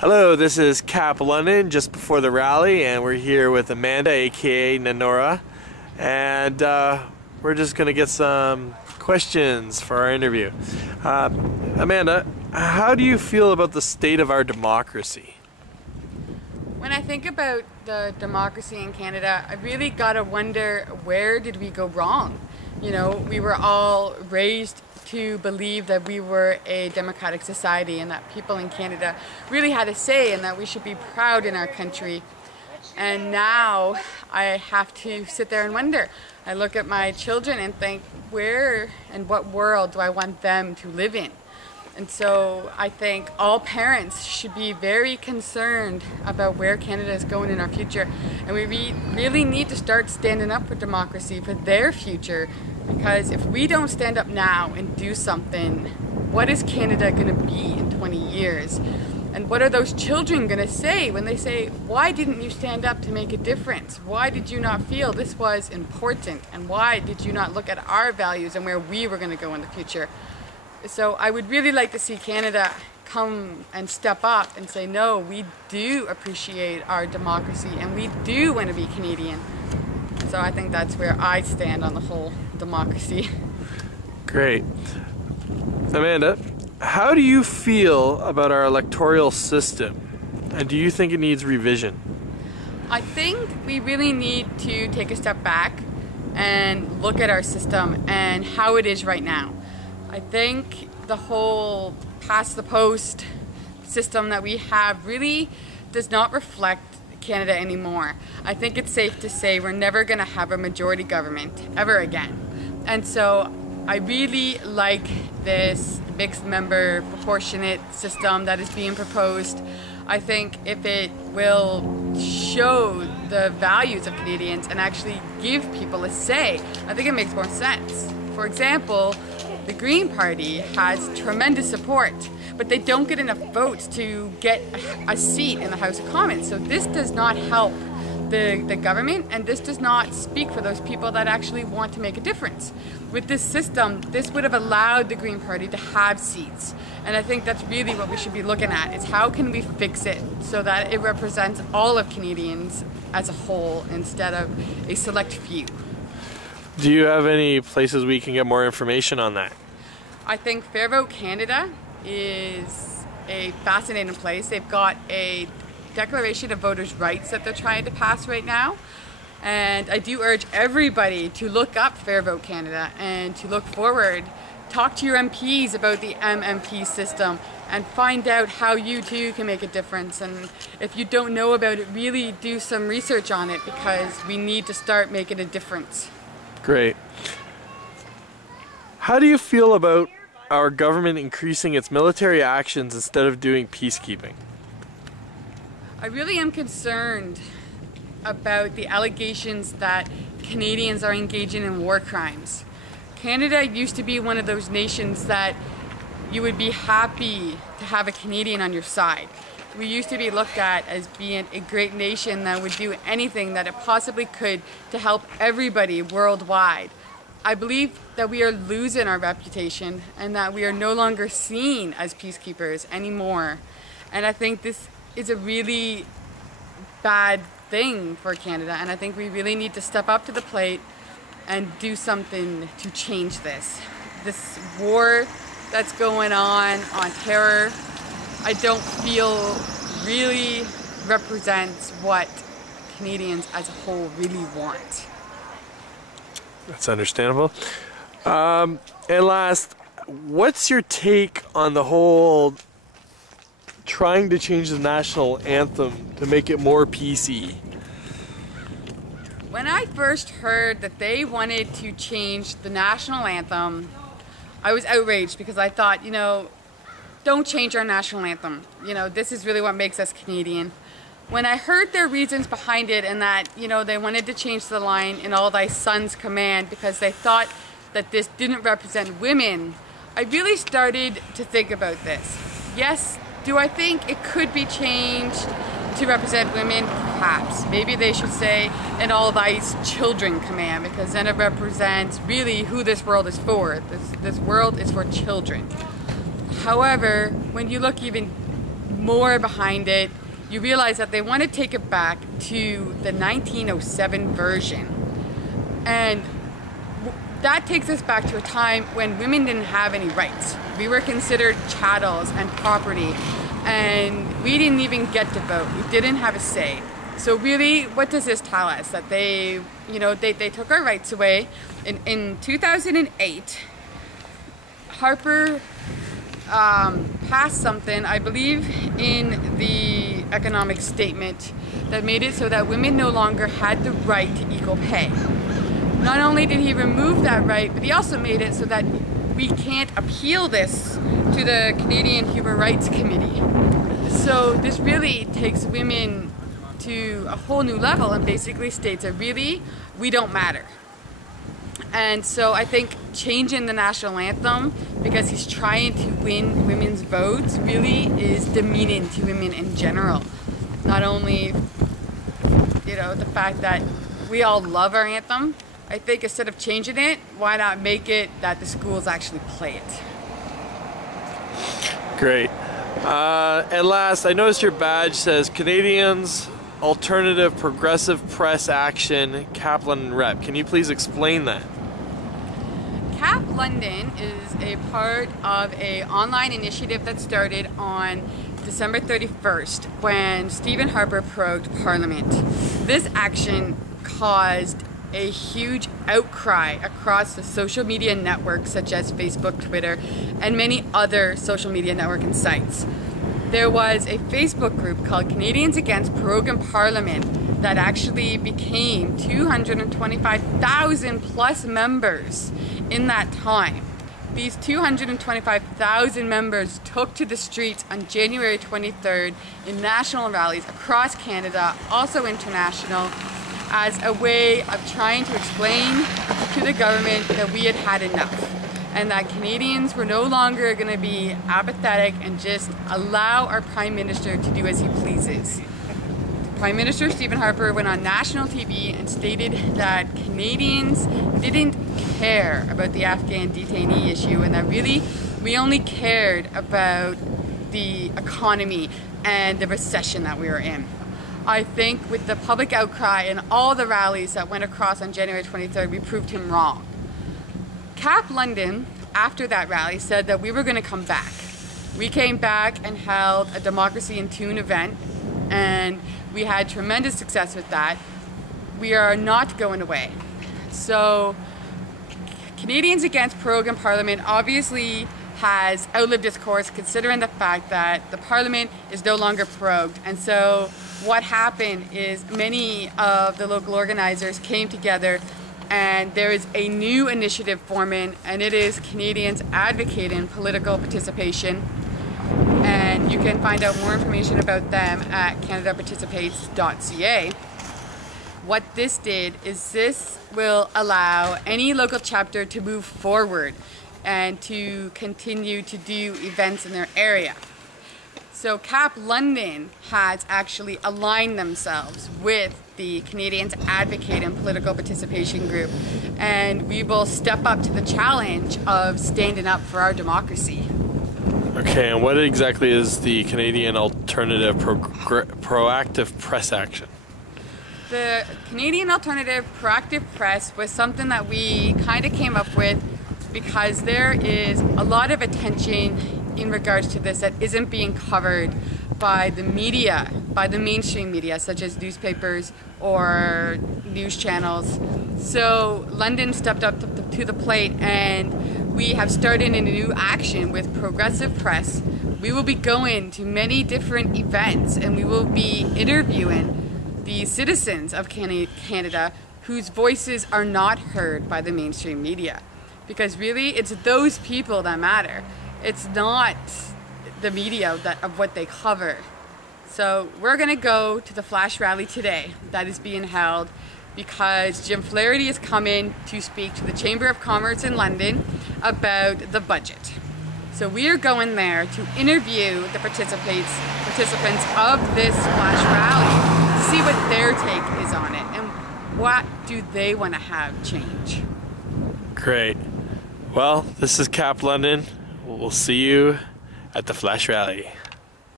Hello, this is CAPP London just before the rally, and we're here with Amanda, aka Nanaura, and we're just going to get some questions for our interview. Amanda, how do you feel about the state of our democracy? When I think about the democracy in Canada, I really gotta wonder, where did we go wrong? You know, we were all raised to believe that we were a democratic society and that people in Canada really had a say and that we should be proud in our country. And now I have to sit there and wonder. I look at my children and think, where and what world do I want them to live in? And so I think all parents should be very concerned about where Canada is going in our future. And we really need to start standing up for democracy, for their future. Because if we don't stand up now and do something, what is Canada going to be in 20 years? And what are those children going to say when they say, why didn't you stand up to make a difference? Why did you not feel this was important? And why did you not look at our values and where we were going to go in the future? So I would really like to see Canada come and step up and say, no, we do appreciate our democracy and we do want to be Canadian. So I think that's where I stand on the whole democracy. Great. Amanda, how do you feel about our electoral system? And do you think it needs revision? I think we really need to take a step back and look at our system and how it is right now. I think the whole pass the post system that we have really does not reflect Canada anymore. I think it's safe to say we're never going to have a majority government ever again. And so I really like this mixed member proportionate system that is being proposed. I think if it will show the values of Canadians and actually give people a say, I think it makes more sense. For example, the Green Party has tremendous support, but they don't get enough votes to get a seat in the House of Commons. So this does not help the government, and this does not speak for those people that actually want to make a difference. With this system, this would have allowed the Green Party to have seats. And I think that's really what we should be looking at, is how can we fix it so that it represents all of Canadians as a whole instead of a select few. Do you have any places we can get more information on that? I think Fair Vote Canada is a fascinating place. They've got a Declaration of Voters' Rights that they're trying to pass right now. And I do urge everybody to look up Fair Vote Canada and to look forward. Talk to your MPs about the MMP system and find out how you too can make a difference. And if you don't know about it, really do some research on it, because we need to start making a difference. Great. How do you feel about our government increasing its military actions instead of doing peacekeeping? I really am concerned about the allegations that Canadians are engaging in war crimes. Canada used to be one of those nations that you would be happy to have a Canadian on your side. We used to be looked at as being a great nation that would do anything that it possibly could to help everybody worldwide. I believe that we are losing our reputation and that we are no longer seen as peacekeepers anymore. And I think this is a really bad thing for Canada, and I think we really need to step up to the plate and do something to change this. This war that's going on terror, I don't feel really represents what Canadians as a whole really want. That's understandable. And last, what's your take on the whole trying to change the national anthem to make it more PC? When I first heard that they wanted to change the national anthem, I was outraged, because I thought, you know, don't change our national anthem. You know, this is really what makes us Canadian. When I heard their reasons behind it, and that, you know, they wanted to change the line "in all thy sons' command" because they thought that this didn't represent women, I really started to think about this. Yes, do I think it could be changed to represent women? Perhaps. Maybe they should say "in all thy children command," because then it represents really who this world is for. This world is for children. However, when you look even more behind it, you realize that they want to take it back to the 1907 version. And that takes us back to a time when women didn't have any rights. We were considered chattels and property, and we didn't even get to vote. We didn't have a say. So really, what does this tell us? That they took our rights away. In 2008, Harper passed something, I believe, in the economic statement that made it so that women no longer had the right to equal pay. Not only did he remove that right, but he also made it so that we can't appeal this to the Canadian Human Rights Committee. So this really takes women to a whole new level and basically states that really, we don't matter. And so I think changing the national anthem, because he's trying to win women's votes, really is demeaning to women in general. Not only, the fact that we all love our anthem, I think instead of changing it, why not make it that the schools actually play it? Great. And last, I noticed your badge says Canadians Alternative Progressive Press Action CAPP London Rep. Can you please explain that? CAPP London is a part of an online initiative that started on December 31st when Stephen Harper prorogued Parliament. This action caused a huge outcry across the social media networks such as Facebook, Twitter, and many other social media networking sites. There was a Facebook group called Canadians Against Proroguing Parliament that actually became 225,000 plus members in that time. These 225,000 members took to the streets on January 23rd in national rallies across Canada, also international, as a way of trying to explain to the government that we had had enough and that Canadians were no longer going to be apathetic and just allow our Prime Minister to do as he pleases. Prime Minister Stephen Harper went on national TV and stated that Canadians didn't care about the Afghan detainee issue and that really we only cared about the economy and the recession that we were in. I think with the public outcry and all the rallies that went across on January 23rd, we proved him wrong. CAPP London, after that rally, said that we were going to come back. We came back and held a Democracy in Tune event, and we had tremendous success with that. We are not going away. So, Canadians Against Proroguing Parliament obviously has outlived its course, considering the fact that the Parliament is no longer prorogued. And so, what happened is many of the local organizers came together and there is a new initiative forming, and it is Canadians Advocating Political Participation. And you can find out more information about them at canadaparticipates.ca. What this did is this will allow any local chapter to move forward and to continue to do events in their area. So CAPP London has actually aligned themselves with the Canadians Advocating Political Participation Group, and we will step up to the challenge of standing up for our democracy. Okay, and what exactly is the Canadian Alternative Proactive Press Action? The Canadian Alternative Proactive Press was something that we kind of came up with because there is a lot of attention in regards to this that isn't being covered by the media, by the mainstream media, such as newspapers or news channels. So London stepped up to the plate, and we have started a new action with Progressive Press. We will be going to many different events, and we will be interviewing the citizens of Canada whose voices are not heard by the mainstream media. Because really, it's those people that matter. It's not the media of what they cover. So we're going to go to the flash rally today that is being held because Jim Flaherty is coming to speak to the Chamber of Commerce in London about the budget. So we are going there to interview the participants of this flash rally to see what their take is on it and what do they want to have change. Great. Well, this is CAPP London. We'll see you at the flash rally.